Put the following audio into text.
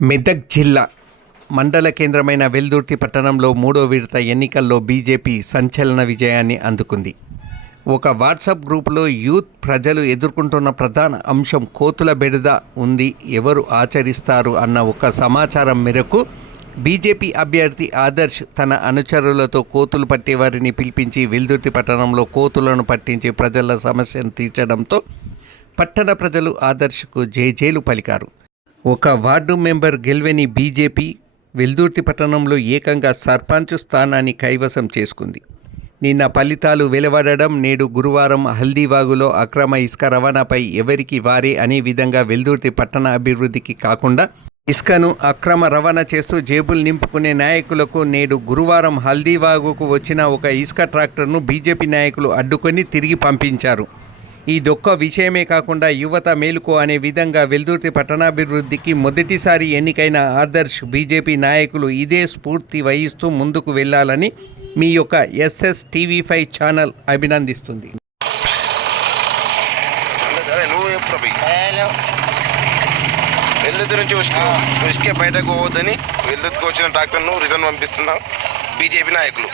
మెదక్ జిల్లా మండల కేంద్రమైన వెల్దుర్తి పట్టణంలో మూడో విడత ఎన్నికల్లో బీజేపీ సంచలన విజయాన్ని అందుకుంది. ఒక వాట్సాప్ గ్రూపులో యూత్ ప్రజలు ఎదుర్కొంటున్న ప్రధాన అంశం కోతుల బెడద ఉంది, ఎవరు ఆచరిస్తారు అన్న ఒక సమాచారం మేరకు బీజేపీ అభ్యర్థి ఆదర్శ్ తన అనుచరులతో కోతులు పట్టేవారిని పిలిపించి వెల్దుర్తి పట్టణంలో కోతులను పట్టించి ప్రజల సమస్యను తీర్చడంతో పట్టణ ప్రజలు ఆదర్శ్కు జేజేలు పలికారు. ఒక వార్డు మెంబర్ గెల్వెని బీజేపీ వెల్దుర్తి పట్టణంలో ఏకంగా సర్పంచ్ స్థానాన్ని కైవసం చేసుకుంది. నిన్న ఫలితాలు వెలువడడం, నేడు గురువారం హల్దీవాగులో అక్రమ ఇసుక రవాణాపై ఎవరికి వారే అనే విధంగా వెల్దుర్తి పట్టణ అభివృద్ధికి కాకుండా ఇసుకను అక్రమ రవాణా చేస్తూ జేబులు నింపుకునే నాయకులకు నేడు గురువారం హల్దీవాగుకు వచ్చిన ఒక ఇసుక ట్రాక్టర్ను బీజేపీ నాయకులు అడ్డుకొని తిరిగి పంపించారు. ఈ దొక్క విషయమే కాకుండా యువత మేలుకో అనే విధంగా వెల్దుర్తి పట్టణాభివృద్ధికి మొదటిసారి ఎన్నికైన ఆదర్శ్ బీజేపీ నాయకులు ఇదే స్ఫూర్తి వహిస్తూ ముందుకు వెళ్లాలని మీ యొక్క ఎస్ఎస్ టీవీ5 ఛానల్ అభినందిస్తుంది. వెల్దుర్తి నుంచి ఉసుకే బయటకు పోవద్దని వెల్దుర్తికి వచ్చిన ట్రాక్టర్ను రిటర్న్ పంపిస్తున్నాం బీజేపీ నాయకులు.